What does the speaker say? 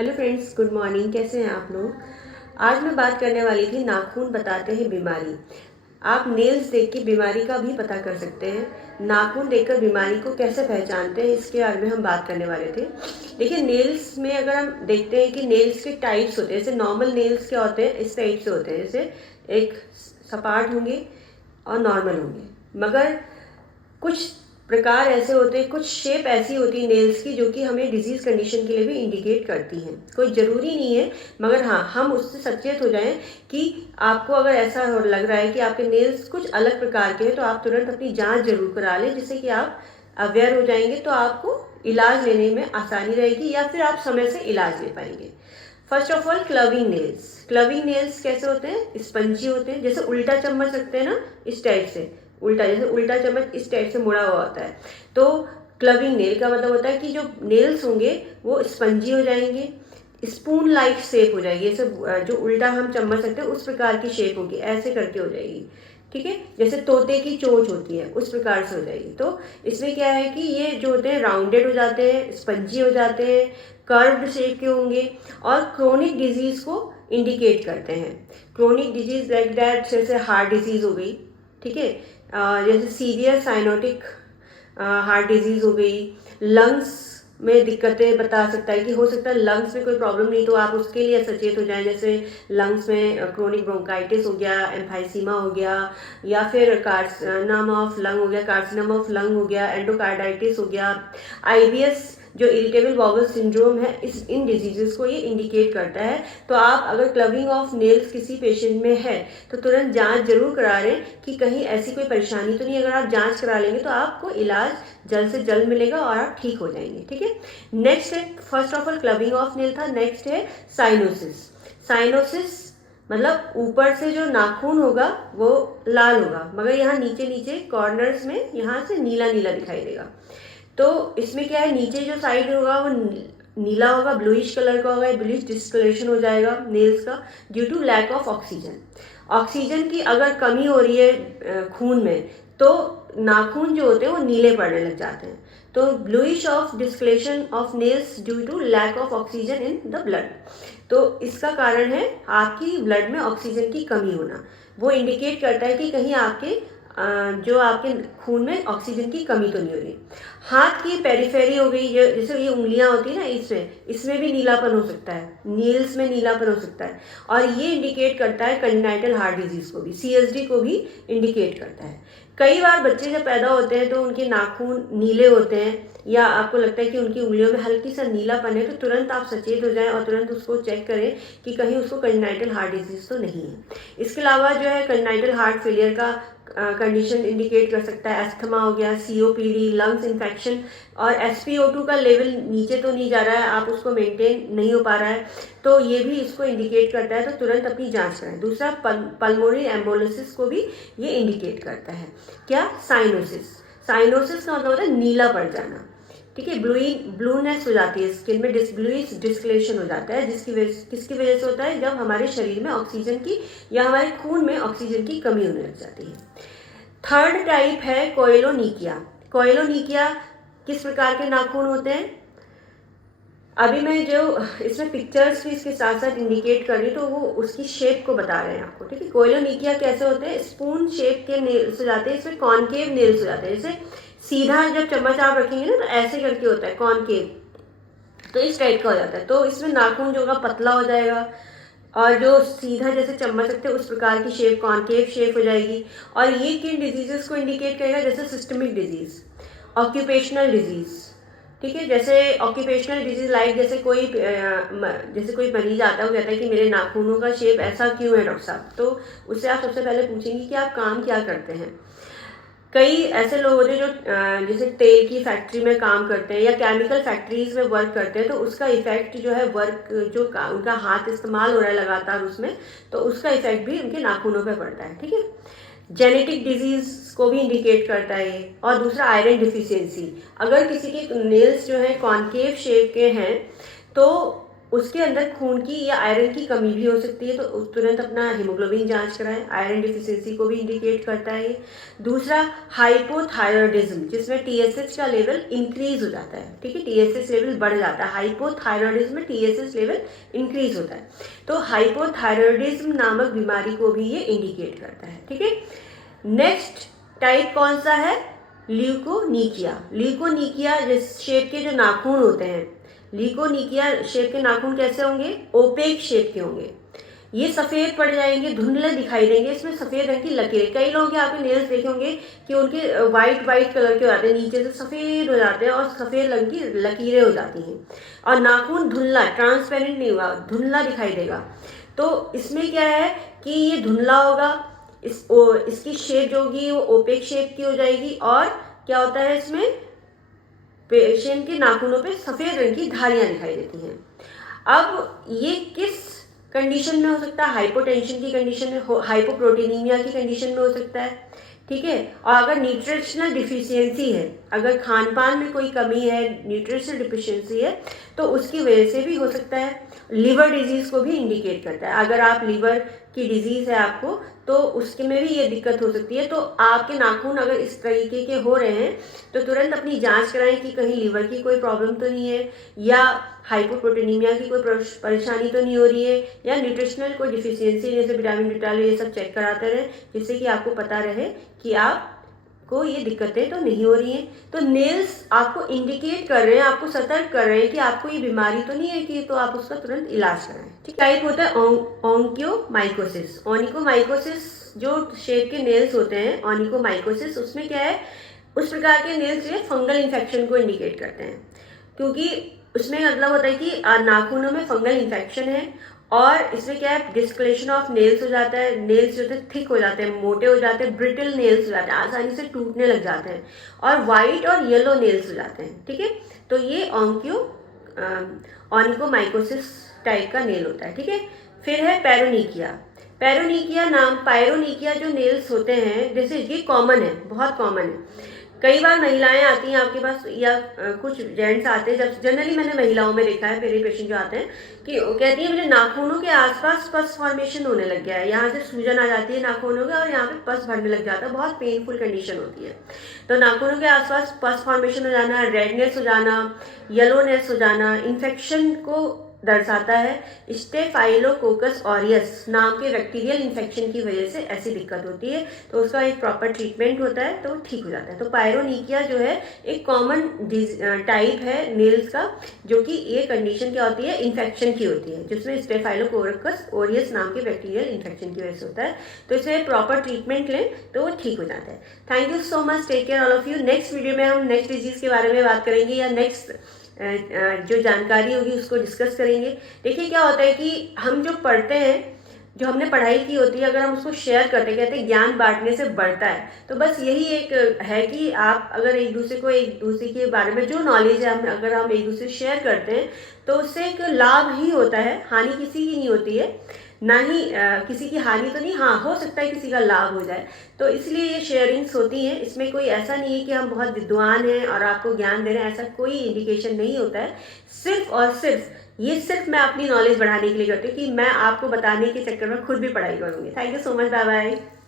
Hello friends, good morning. कैसे हैं आप लोग। आज मैं बात करने वाली थी नाखून बताते हैं बीमारी। आप नेल्स देख के बीमारी का भी पता कर सकते हैं। नाखून देखकर बीमारी को कैसे पहचानते हैं, इसके बारे में हम बात करने वाले थे। देखिए, नेल्स में अगर हम देखते हैं कि नेल्स के टाइप्स होते हैं। जैसे नॉर्मल नेल्स क्या होते हैं, इस टाइप से होते हैं। जैसे एक सपाट होंगे और नॉर्मल होंगे, मगर कुछ प्रकार ऐसे होते हैं, कुछ शेप ऐसी होती है नेल्स की जो कि हमें डिजीज कंडीशन के लिए भी इंडिकेट करती हैं। कोई ज़रूरी नहीं है, मगर हाँ, हम उससे सचेत हो जाएं कि आपको अगर ऐसा लग रहा है कि आपके नेल्स कुछ अलग प्रकार के हैं, तो आप तुरंत अपनी जांच जरूर करा लें, जिससे कि आप अवेयर हो जाएंगे, तो आपको इलाज लेने में आसानी रहेगी या फिर आप समय से इलाज ले पाएंगे। First of all, clubbing nails. Clubbing nails कैसे होते हैं? स्पंजी होते हैं। जैसे उल्टा चम्मच रखते हैं ना, इस टाइप से उल्टा, जैसे उल्टा चम्मच इस टाइप से मुड़ा हुआ होता है। तो क्लविंग नेल का मतलब होता है कि जो नेल्स होंगे वो स्पंजी हो जाएंगे, स्पून लाइक शेप हो जाएगी। जैसे जो उल्टा हम चम्मच रखते हैं उस प्रकार की शेप होगी, ऐसे करके हो जाएगी। ठीक है, जैसे तोते की चोंच होती है उस प्रकार से हो जाएगी। तो इसमें क्या है कि ये जो होते हैं राउंडेड हो जाते हैं, स्पंजी हो जाते हैं, कर्व्ड शेप के होंगे और क्रोनिक डिजीज को इंडिकेट करते हैं। क्रोनिक डिजीज लाइक दैट, जैसे हार्ट डिजीज हो गई, ठीक है, जैसे सीवियर साइनोटिक हार्ट डिजीज हो गई। लंग्स में दिक्कतें बता सकता है कि हो सकता है लंग्स में कोई प्रॉब्लम नहीं, तो आप उसके लिए सचेत हो जाएं। जैसे लंग्स में क्रोनिक ब्रोंकाइटिस हो गया, एम्फाइसीमा हो गया, या फिर कार्सिनोमा ऑफ लंग हो गया, कार्सिनोमा ऑफ लंग हो गया, एंडोकार्डाइटिस हो गया, आईबीएस जो इरिटेबल बाउल सिंड्रोम है, इन डिजीजेस को ये इंडिकेट करता है। तो आप अगर क्लविंग ऑफ नेल्स किसी पेशेंट में है तो तुरंत जांच जरूर करा लें कि कहीं ऐसी कोई परेशानी तो नहीं। अगर आप जांच करा लेंगे तो आपको इलाज जल्द से जल्द मिलेगा और आप ठीक हो जाएंगे। ठीक है, नेक्स्ट है, first of all clubbing of nail था। नेक्स्ट है साइनोसिस। साइनोसिस मतलब ऊपर से जो नाखून होगा वो लाल होगा, मगर यहाँ नीचे नीचे कॉर्नर्स में यहाँ से नीला नीला दिखाई देगा। तो इसमें क्या है, नीचे जो साइड होगा वो नीला होगा, ब्लूइश कलर का होगा, ब्लूइश डिस्कलरेशन हो जाएगा नेल्स का, due to lack of oxygen. Oxygen की अगर कमी हो रही है खून में, तो नाखून जो होते हैं वो नीले पड़ने लग जाते हैं। तो bluish of discoloration of nails due to lack of oxygen in the blood. तो इसका कारण है आपकी ब्लड में ऑक्सीजन की कमी होना। वो इंडिकेट करता है कि कहीं आपके जो आपके खून में ऑक्सीजन की कमी तो नहीं हो रही। हाथ की पेरिफेरी हो गई, जैसे ये उंगलियां होती है ना, इसमें भी नीलापन हो सकता है, नील्स में नीलापन हो सकता है, और ये इंडिकेट करता है कंजेनिटल हार्ट डिजीज को भी, सीएसडी को भी इंडिकेट करता है। कई बार बच्चे जब पैदा होते हैं तो उनके नाखून नीले होते हैं, या आपको लगता है कि उनकी उंगलियों में हल्की सा नीलापन है, तो तुरंत आप सचेत हो जाएं और तुरंत उसको चेक करें कि कहीं उसको कंजेनिटल हार्ट डिजीज तो नहीं है। इसके अलावा जो है कंजेनिटल हार्ट फेलियर का कंडीशन इंडिकेट कर सकता है। अस्थमा हो गया, सीओपीडी, लंग्स इन्फेक्शन, और एसपीओ2 का लेवल नीचे तो नहीं जा रहा है, आप उसको मेंटेन नहीं हो पा रहा है, तो ये भी इसको इंडिकेट करता है। तो तुरंत अपनी जांच कराएं। दूसरा, पल्मोनरी एम्बोलिसिस को भी ये इंडिकेट करता है। क्या? साइनोसिस। साइनोसिस का मतलब होता है नीला पड़ जाना। ठीक है, ब्लूनेस हो जाती है स्किन में, ब्लूइश डिस्कलेशन हो जाता है, किसकी वजह से होता है? जब हमारे शरीर में ऑक्सीजन की या हमारे खून में ऑक्सीजन की कमी होने लग जाती है। थर्ड टाइप है कोएलोनिकिया। कोएलोनिकिया किस प्रकार के नाखून होते हैं? अभी मैं जो इसमें पिक्चर्स भी इसके साथ साथ इंडिकेट कर रही हूँ, तो वो उसकी शेप को बता रहे हैं आपको। ठीक है, कोएलोनिकिया कैसे होते हैं? स्पून शेप के नेल्स हो जाते हैं, इसमें कॉनकेव नेल्स हो जाते हैं। जैसे सीधा जब चम्मच आप रखेंगे ना, तो ऐसे करके होता है कॉनकेव, तो इस टाइप का हो जाता है। तो इसमें नाखून जो होगा पतला हो जाएगा, और जो सीधा जैसे चम्मच रखते हैं उस प्रकार की शेप, कॉनकेव शेप हो जाएगी। और ये किन डिजीजेस को इंडिकेट करेगा? जैसे सिस्टमिक डिजीज, ऑक्यूपेशनल डिजीज। ठीक है, जैसे ऑक्यूपेशनल डिजीज लाइक जैसे कोई मरीज आता है, वो कहता है कि मेरे नाखूनों का शेप ऐसा क्यों है डॉक्टर साहब, तो उससे आप सबसे पहले पूछेंगे कि आप काम क्या करते हैं। कई ऐसे लोग होते हैं जो जैसे तेल की फैक्ट्री में काम करते हैं या केमिकल फैक्ट्रीज में वर्क करते हैं, तो उसका इफेक्ट जो है वर्क जो उनका हाथ इस्तेमाल हो रहा है लगातार उसमें, तो उसका इफेक्ट भी उनके नाखूनों पे पड़ता है। ठीक है, जेनेटिक डिजीज को भी इंडिकेट करता है ये। और दूसरा, आयरन डिफिशियंसी। अगर किसी के नेल्स जो है कॉनकेव शेप के हैं, तो उसके अंदर खून की या आयरन की कमी भी हो सकती है, तो तुरंत अपना हीमोग्लोबिन जांच कराएं। आयरन डिफिशियंसी को भी इंडिकेट करता है ये। दूसरा, हाइपोथायरॉयडिज्म, जिसमें टीएसएच का लेवल इंक्रीज हो जाता है, ठीक है, टीएसएच लेवल बढ़ जाता है। हाइपोथायरॉयडिज्म में टीएसएच लेवल इंक्रीज होता है, तो हाइपोथायरॉयडिज्म नामक बीमारी को भी ये इंडिकेट करता है, ठीक है। नेक्स्ट टाइप कौन सा है? ल्यूकोनीकिया। ल्यूकोनीकिया जिस शेप के जो नाखून होते हैं, ल्यूकोनीकिया शेप के नाखून कैसे होंगे? ओपेक शेप के होंगे। ये सफेद पड़ जाएंगे, धुंधले दिखाई देंगे, इसमें सफेद रंग की लकीरें। कई लोगों के आपने नेल्स देखे होंगे कि उनके वाइट कलर के हो जाते हैं, नीचे से सफेद हो जाते हैं और सफेद रंग की लकीरें हो जाती हैं, और नाखून धुंधला, ट्रांसपेरेंट नहीं हुआ, धुंधला दिखाई देगा। तो इसमें क्या है कि ये धुंधला होगा, इसकी शेप जो होगी वो ओपेक शेप की हो जाएगी, और क्या होता है इसमें? पेशेंट के नाखूनों पे सफेद रंग की धारियां दिखाई देती हैं। अब ये किस कंडीशन में हो सकता है? हाइपोटेंशन की कंडीशन में, हाइपोप्रोटीनीमिया की कंडीशन में हो सकता है, ठीक है। और अगर न्यूट्रिशनल डिफिशियंसी है, अगर खान पान में कोई कमी है, न्यूट्रिशनल डिफिशियंसी है, तो उसकी वजह से भी हो सकता है। लिवर डिजीज को भी इंडिकेट करता है। अगर आप लिवर की डिजीज है आपको, तो उसके में भी ये दिक्कत हो सकती है। तो आपके नाखून अगर इस तरीके के हो रहे हैं, तो तुरंत अपनी जांच कराएं कि कहीं लिवर की कोई प्रॉब्लम तो नहीं है, या हाइपोप्रोटीनीमिया की कोई परेशानी तो नहीं हो रही है, या न्यूट्रिशनल कोई डिफिशियंसी जैसे विटामिन विटामिन ये सब चेक कराते रहे, जिससे कि आपको पता रहे कि आपको ये दिक्कतें तो नहीं हो रही हैं। तो नेल्स आपको इंडिकेट कर रहे हैं, आपको सतर्क कर रहे हैं कि आपको ये बीमारी तो नहीं है, कि तो आप उसका तुरंत इलाज कराएं, ठीक। टाइप होता है ऑन्क्योमाइकोसिस। ऑनिकोमाइकोसिस जो शेप के नेल्स होते हैं, ऑनिकोमाइकोसिस, उसमें क्या है? उस प्रकार के नेल्स जो है फंगल इन्फेक्शन को इंडिकेट करते हैं, क्योंकि उसमें मतलब होता है कि नाखूनों में फंगल इन्फेक्शन है, और इसमें क्या है? डिस्कलेशन ऑफ नेल्स हो जाता है, नेल्स जो है थिक हो जाते हैं, मोटे हो जाते हैं, ब्रिटल नेल्स हो जाते हैं, आसानी से टूटने लग जाते हैं, और वाइट और येलो नेल्स हो जाते हैं, ठीक है। तो ये ऑनिकोमाइकोसिस टाइप का नेल होता है, ठीक है। फिर है पैरोनीकिया। पायरोनीकिया जो नेल्स होते हैं, जैसे ये कॉमन है, बहुत कॉमन है। कई बार महिलाएं आती हैं आपके पास, या कुछ जेंट्स आते हैं, जब जनरली मैंने महिलाओं में देखा है, मेरे पेशेंट जो आते हैं, कि वो कहती है मुझे नाखूनों के आसपास पस फॉर्मेशन होने लग गया है, यहाँ से सूजन आ जाती है नाखूनों के, और यहाँ पे पस भरने लग जाता है, बहुत पेनफुल कंडीशन होती है। तो नाखूनों के आसपास पस फॉर्मेशन हो जाना, रेडनेस हो जाना, येलोनेस हो जाना, इन्फेक्शन को दर्शाता है। स्टेफाइलोकोकस ऑरियस नाम के बैक्टीरियल इन्फेक्शन की वजह से ऐसी दिक्कत होती है, तो उसका एक प्रॉपर ट्रीटमेंट होता है, तो ठीक हो जाता है। तो पायरोनीकिया जो है एक कॉमन टाइप है नेल्स का, जो कि ये कंडीशन क्या होती है? इन्फेक्शन की होती है, जिसमें स्टेफाइलोकोकस ऑरियस नाम के बैक्टीरियल इन्फेक्शन की वजह से होता है। तो इसे प्रॉपर ट्रीटमेंट लें तो वो ठीक हो जाता है। Thank you so much, take care all of you. Next video में हम नेक्स्ट डिजीज के बारे में बात करेंगे, या नेक्स्ट जो जानकारी होगी उसको डिस्कस करेंगे। देखिए क्या होता है कि हम जो पढ़ते हैं, जो हमने पढ़ाई की होती है, अगर हम उसको शेयर करते, कहते हैं ज्ञान बांटने से बढ़ता है, तो बस यही एक है कि आप अगर एक दूसरे के बारे में जो नॉलेज है, अगर हम एक दूसरे शेयर करते हैं, तो उससे एक लाभ ही होता है, हानि किसी की नहीं होती है, ना ही किसी की हानि तो नहीं, हाँ हो सकता है किसी का लाभ हो जाए। तो इसलिए ये शेयरिंग्स होती हैं, इसमें कोई ऐसा नहीं है कि हम बहुत विद्वान हैं और आपको ज्ञान दे रहे हैं, ऐसा कोई इंडिकेशन नहीं होता है। सिर्फ और सिर्फ मैं अपनी नॉलेज बढ़ाने के लिए करती हूँ, कि मैं आपको बताने के चक्कर में खुद भी पढ़ाई करूँगी। Thank you so much, bye bye.